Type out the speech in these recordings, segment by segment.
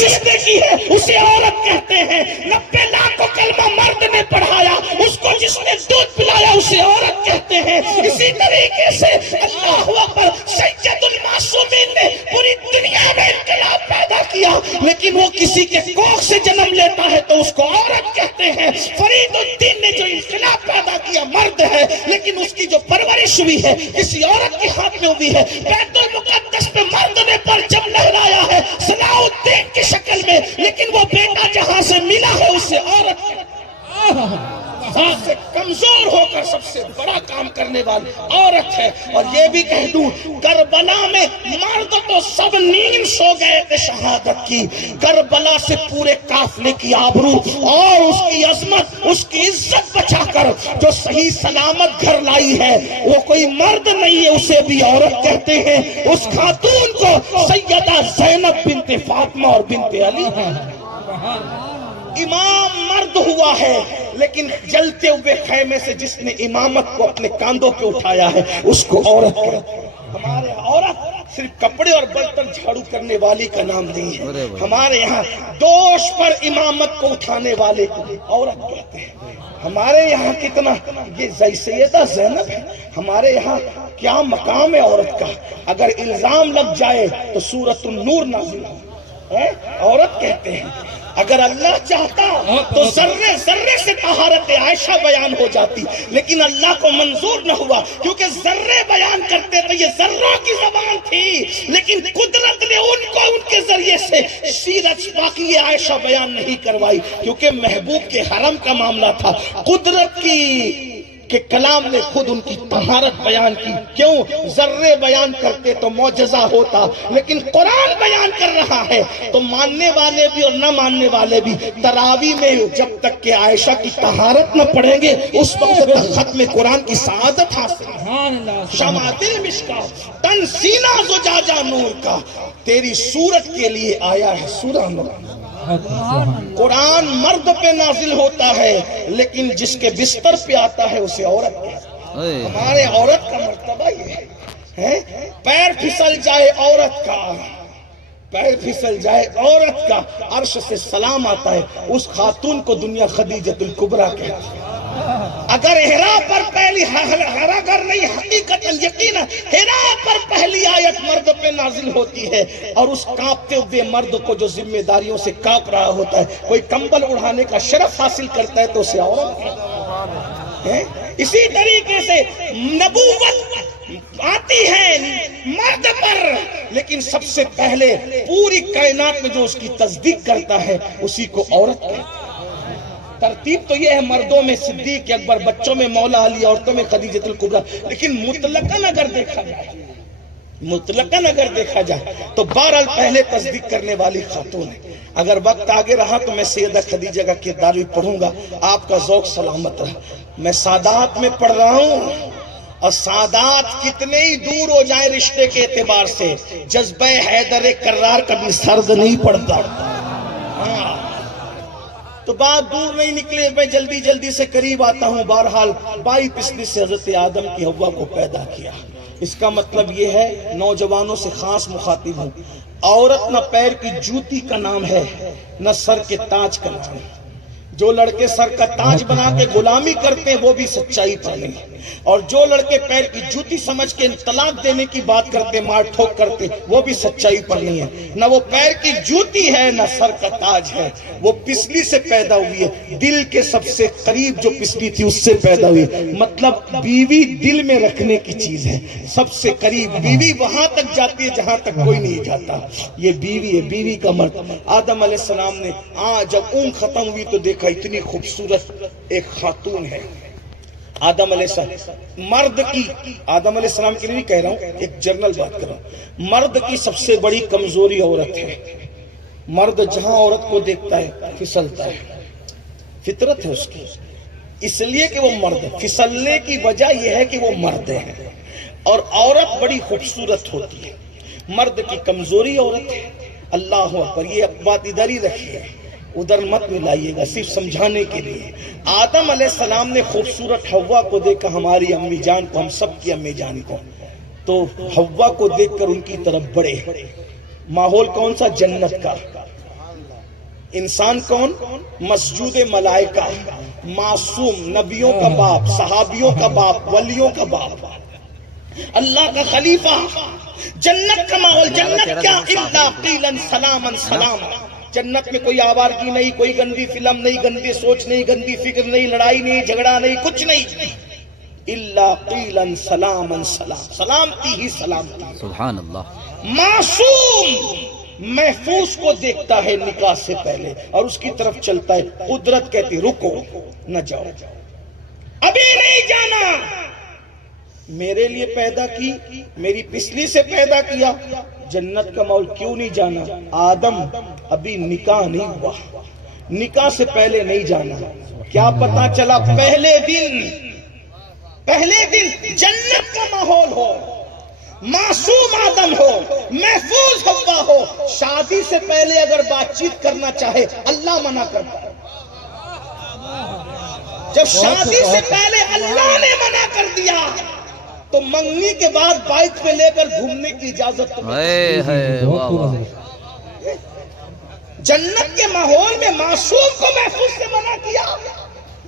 جس نے کی ہے اسے عورت کہتے ہیں. 90 لاکھ کو کلمہ مرد نے پڑھایا، اس کو جس نے دودھ پلایا اسے عورت کہتے ہیں. اسی طریقے سے اللہ اکبر، سید المعصومین نے پوری دنیا میں انقلاب پیدا کیا، لیکن وہ کسی کے کوکھ سے جنم لیتا ہے تو اس کو عورت کہتے ہیں. فرید الدین نے جو انقلاب پیدا کیا مرد ہے، لیکن اس کی جو پرورش ہوئی ہے کسی عورت کے ہاتھ میں ہوئی ہے. بیت المقدس پہ مرد نے پرچم لہرایا ہے صلاح الدین کی شکل میں، لیکن وہ بیٹا جہاں سے ملا ہے اسے عورت سب سے کمزور ہو کر سب سے بڑا کام کرنے والی عورت ہے. اور یہ بھی کہہ دوں، کربلا میں مرد تو سب نیند سو گئے تھے شہادت کی. کربلا سے پورے قافلے کی آبرو اور اس کی عظمت، اس کی عزت بچا کر جو صحیح سلامت گھر لائی ہے وہ کوئی مرد نہیں ہے، اسے بھی عورت کہتے ہیں. اس خاتون کو سیدہ زینب بنت فاطمہ اور بنت علی ہے. امام مرد ہوا ہے، لیکن جلتے ہوئے خیمے سے جس نے امامت کو اپنے کاندھوں پہ اٹھایا ہے اس کو عورت کہتے ہیں. ہمارے عورت صرف کپڑے اور برتن جھاڑو کرنے والی کا نام نہیں ہے. ہمارے یہاں دوش پر امامت کو اٹھانے والے کو عورت کہتے ہیں. ہمارے یہاں کتنا یہ سیدہ زینب ہے، ہمارے یہاں کیا مقام ہے عورت کا. اگر الزام لگ جائے تو سورۃ النور نازل ہے، عورت کہتے ہیں. اگر اللہ چاہتا تو ذرے ذرے سے طہارت عائشہ بیان ہو جاتی، لیکن اللہ کو منظور نہ ہوا، کیونکہ ذرے بیان کرتے تو یہ ذروں کی زبان تھی، لیکن قدرت نے ان کو ان کے ذریعے سے سیرت باقی عائشہ بیان نہیں کروائی، کیونکہ محبوب کے حرم کا معاملہ تھا. قدرت کی کہ کلام نے خود ان کی طہارت بیان کی. کیوں؟ ذرے بیان کرتے تو معجزہ ہوتا، لیکن قرآن بیان کر رہا ہے تو ماننے والے بھی اور نہ ماننے والے بھی تراویح میں جب تک کہ عائشہ کی طہارت نہ پڑھیں گے اس وقت تک ختم قرآن کی سعادت حاصل. شماتِ مشکاة تن سینہ زجاجہ نور کا، تیری صورت کے لیے آیا ہے سورہ نور. قرآن مرد پہ نازل ہوتا ہے، لیکن جس کے بستر پہ آتا ہے اسے عورت کہتے ہیں. ہمارے عورت کا مرتبہ یہ ہے، پیر پھسل جائے عورت کا، پیر پھسل جائے عورت کا عرش سے سلام آتا ہے. اس خاتون کو دنیا خدیجۃ الکبریٰ کہتے ہیں. اگر ہرا پر پہلی اگر نہیں حقیقتاً یقینا ہرا پر پہلی آیت مرد پہ نازل ہوتی ہے، اور اس کانپتے ہوئے مرد کو جو ذمہ داریوں سے کانپ رہا ہوتا ہے کوئی کمبل اڑانے کا شرف حاصل کرتا ہے تو اسے عورت ہے. اسی طریقے سے نبوت آتی ہے مرد پر، لیکن سب سے پہلے پوری کائنات میں جو اس کی تصدیق کرتا ہے اسی کو عورت کہتے ہیں. ترتیب تو یہ ہے، مردوں میں صدیق اکبر، بچوں میں مولا علی، عورتوں میں خدیجۃ الکبریٰ. لیکن مطلقاً اگر دیکھا جائے تو بہرحال پہلے تصدیق کرنے والی خاتون ہے. اگر وقت آگے رہا تو میں سیدہ خدیجہ کا کردار بھی پڑھوں گا. آپ کا ذوق سلامت رہا. میں سادات میں پڑھ رہا ہوں، اور سادات کتنے ہی دور ہو جائیں رشتے کے اعتبار سے، جذبہ حیدر کرار کبھی سرد نہیں پڑتا. تو بات دور نہیں نکلے، میں جلدی جلدی سے قریب آتا ہوں. بہرحال 22 پسلی سے حضرت آدم کی حوا کو پیدا کیا. اس کا مطلب یہ ہے، نوجوانوں سے خاص مخاطب ہوں، عورت نہ پیر کی جوتی کا نام ہے نہ سر کے تاج کا نام ہے. جو لڑکے سر کا تاج بنا کے غلامی کرتے ہیں وہ بھی سچائی پر نہیں ہے، اور جو لڑکے پیر کی جوتی سمجھ کے طلاق دینے کی بات کرتے، مار ٹھوک کرتے، وہ بھی سچائی پر نہیں ہے. نہ وہ پیر کی جوتی ہے نہ سر کا تاج ہے، وہ پسلی سے پیدا ہوئی ہے. دل کے سب سے قریب جو پسلی تھی اس سے پیدا ہوئی. مطلب بیوی دل میں رکھنے کی چیز ہے، سب سے قریب بیوی وہاں تک جاتی ہے جہاں تک کوئی نہیں جاتا. یہ بیوی ہے، بیوی کا مرد. آدم علیہ السلام نے جب اون ختم ہوئی تو دیکھا اتنی خوبصورت ایک خاتون ہے. آدم علیہ السلام مرد کی، آدم علیہ السلام کے لیے نہیں کہہ رہا ہوں، ایک جنرل بات کر رہا ہوں. مرد کی سب سے بڑی کمزوری عورت ہے. مرد جہاں عورت کو دیکھتا ہے پھسلتا ہے، فطرت ہے اس کی، اس لیے کہ وہ مرد ہے. پھسلنے کی وجہ یہ ہے کہ وہ مرد ہے، اور عورت بڑی خوبصورت ہوتی ہے. مرد کی کمزوری عورت ہے. اللہ اکبر. یہ بات ادھر ہی رکھیے، ادھر مت ملائیے گا، صرف سمجھانے کے لیے. آدم علیہ السلام نے خوبصورت حوا کو دیکھا، ہماری امی جان کو، ہم سب کی امی جان کو، تو حوا کو دیکھ کر ان کی طرف بڑھے. ماحول کون سا؟ جنت کا. انسان کون؟ مسجود ملائکہ، معصوم، نبیوں کا باپ، صحابیوں کا باپ، ولیوں کا باپ، اللہ کا خلیفہ، جنت کا ماحول۔ جنت کیا؟ الا قیلا سلاما سلاما۔ جنت میں کوئی آوارگی نہیں، کوئی گندی فلم نہیں، گندی سوچ نہیں، گندی فکر نہیں، لڑائی نہیں، جھگڑا نہیں، کچھ نہیں۔ الا قیلا سلاما سلام، سلامتی ہی سلامتی۔ سبحان اللہ۔ معصوم محفوظ کو دیکھتا ہے نکاح سے پہلے اور اس کی طرف چلتا ہے، قدرت کہتی رکو نہ جاؤ، ابھی نہیں جانا، میرے لیے پیدا کی، میری پسلی سے پیدا کیا، جنت کا ماحول کیوں نہیں جانا؟ آدم ابھی نکاح نہیں ہوا، نکاح سے پہلے نہیں جانا۔ کیا پتا چلا؟ پہلے دن جنت کا ماحول ہو، معصوم آدم ہو، محفوظ حوا ہو، شادی سے پہلے اگر بات چیت کرنا چاہے اللہ منع کرتا ہے۔ جب شادی سے پہلے اللہ نے منع کر دیا تو منگنی کے بعد بائک پہ لے کر گھومنے کی اجازت تمہیں۔ جنت کے ماحول میں معصوم کو محفوظ سے منع کیا،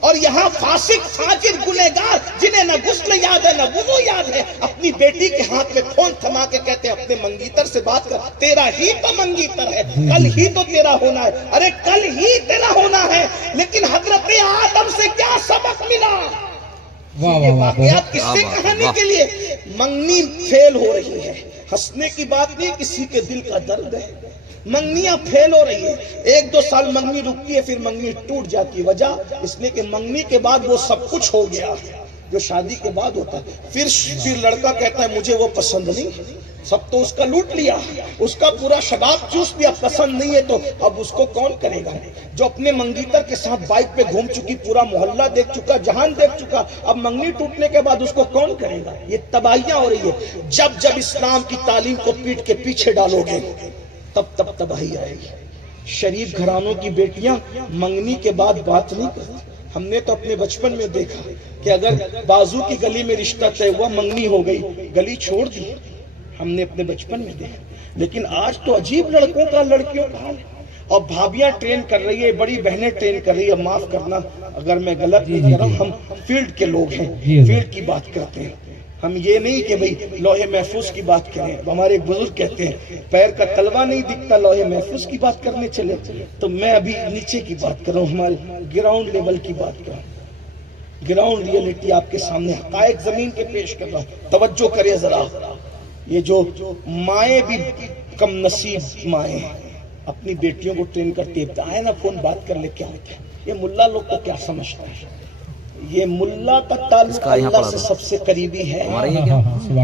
اور یہاں فاسق، فاجر، گنہگار جنہیں نہ غسل یاد ہے نہ وضو یاد ہے، اپنی بیٹی کے ہاتھ میں فون تھما کے کہتے ہیں اپنے منگیتر سے بات کر، تیرا ہی تو منگیتر ہے، کل ہی تو تیرا ہونا ہے۔ ارے کل ہی تیرا ہونا ہے، لیکن حضرت آدم سے کیا سبق ملا؟ یہ واقعات کس سے کہانی کے لیے؟ منگنی فیل ہو رہی ہے، ہنسنے کی بات نہیں، کسی کے دل کا درد ہے۔ منگنیاں پھیل ہو رہی ہے، 1-2 سال منگنی رکتی ہے، پھر منگنی ٹوٹ جاتی ہے۔ وجہ اس لیے کہ منگنی کے بعد وہ سب کچھ ہو گیا جو شادی کے بعد ہوتا ہے۔ پھر لڑکا کہتا ہے مجھے وہ پسند نہیں، سب تو اس کا لوٹ لیا، اس کا پورا شباب چوس لیا، پسند نہیں ہے تو اب اس کو کون کرے گا؟ جو اپنے منگیتر کے ساتھ بائک پہ گھوم چکی، پورا محلہ دیکھ چکا، جہان دیکھ چکا، اب منگنی ٹوٹنے کے بعد اس کو کون کرے گا؟ یہ تباہیاں ہو رہی ہے۔ جب اسلام کی تعلیم کو پیٹ کے پیچھے ڈالو گے تب تباہی آئے گی۔ شریف گھرانوں کی بیٹیاں منگنی کے بعد بات نہیں کرتی۔ ہم نے تو اپنے بچپن میں دیکھا کہ اگر بازو کی گلی میں رشتہ طے ہوا، منگنی ہو گئی، گلی چھوڑ دی، ہم نے اپنے بچپن میں دیکھا۔ لیکن آج تو عجیب لڑکوں کا لڑکیوں کا حال ہے، اور بھابیاں ٹرین کر رہی ہے، بڑی بہنیں ٹرین کر رہی ہے۔ معاف کرنا اگر میں غلط نہیں کر رہا ہوں، ہم فیلڈ کے لوگ ہیں، فیلڈ کی بات کرتے ہیں۔ ہم یہ نہیں کہ بھئی لوہے محفوظ کی بات کریں۔ ہمارے ایک بزرگ کہتے ہیں پیر کا تلوا نہیں دکھتا، لوہے محفوظ کی بات کرنے چلے، تو میں ابھی نیچے کی بات کر رہا ہوں، ہمارے گراؤنڈ لیول کی بات کر رہا ہوں، گراؤنڈ ریئلٹی آپ کے سامنے حقائق زمین کے پیش کر رہا ہوں۔ توجہ کرے ذرا، یہ جو مائیں بھی کم نصیب مائیں اپنی بیٹیوں کو ٹرین کرتی ہے، آئے نا فون بات کر لے، کیا ہوتا ہے؟ یہ ملا لوگ کو کیا سمجھتا ہے؟ یہ ملا کا تعلق اللہ سے سب سے قریبی ہے،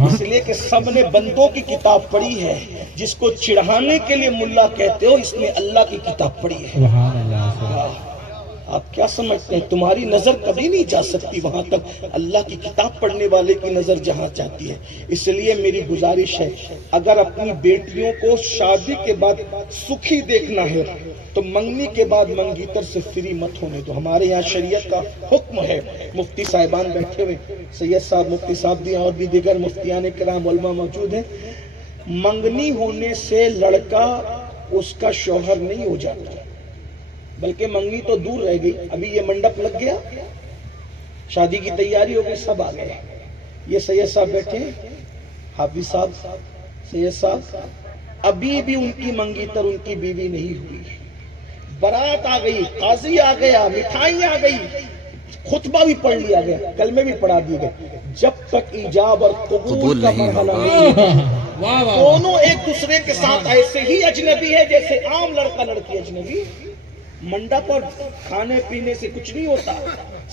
اس لیے کہ سب نے بندوں کی کتاب پڑھی ہے۔ جس کو چڑھانے کے لیے ملا کہتے ہو، اس نے اللہ کی کتاب پڑھی ہے۔ آپ کیا سمجھتے ہیں؟ تمہاری نظر کبھی نہیں جا سکتی وہاں تک، اللہ کی کتاب پڑھنے والے کی نظر جہاں جاتی ہے۔ اس لیے میری گزارش ہے، اگر اپنی بیٹیوں کو شادی کے بعد سکھی دیکھنا ہے تو منگنی کے بعد منگیتر سے فری مت ہونے دو۔ ہمارے یہاں شریعت کا حکم ہے، مفتی صاحبان بیٹھے ہوئے، سید صاحب، مفتی صاحب بھی اور بھی دیگر مفتیان کرام علماء موجود ہیں۔ منگنی ہونے سے لڑکا اس کا شوہر نہیں ہو جاتا، بلکہ منگنی تو دور رہ گئی۔ ابھی یہ منڈپ لگ گیا، شادی کی تیاری ہو گئی، سب آ گئے۔ یہ سید صاحب بیٹھے، حافظ صاحب، سید صاحب، ابھی بھی ان کی منگیتر ان کی بیوی نہیں ہوئی۔ برات آ گئی، قاضی آ گیا، مٹھائی آ گئی، خطبہ بھی پڑھ لیا گیا، کلمے بھی پڑھا دیے گئے۔ جب تک ایجاب اور قبول کا مرحلہ نہیں، دونوں ایک دوسرے کے ساتھ ایسے ہی اجنبی ہے جیسے عام لڑکا لڑکی اجنبی۔ منڈپ پر کھانے پینے سے کچھ نہیں ہوتا،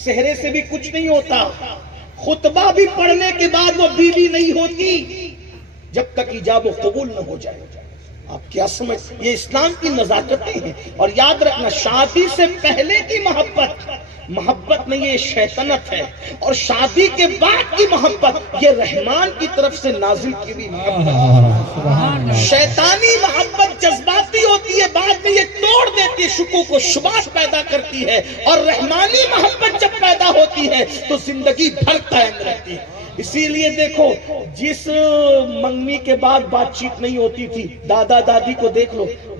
سہرے سے بھی کچھ نہیں ہوتا، خطبہ بھی پڑھنے کے بعد وہ بیوی نہیں ہوتی جب تک ایجاب و قبول نہ ہو جائے۔ آپ کیا سمجھ، یہ اسلام کی نزاکتیں ہیں۔ اور یاد رکھنا، شادی سے پہلے کی محبت نہیں، یہ شیطنت ہے، اور شادی کے بعد کی محبت یہ رحمان کی طرف سے نازل کی ہوئی محبت۔ شیطانی محبت جذباتی ہوتی ہے، بعد میں یہ توڑ دیتی ہے، شکوک و شبہات پیدا کرتی ہے، اور رحمانی محبت جب پیدا ہوتی ہے تو زندگی بھر قائم رہتی ہے۔ اسی لیے دیکھو، جس منگنی کے بعد بات چیت نہیں ہوتی تھی، دادا دادی کو دیکھ لو،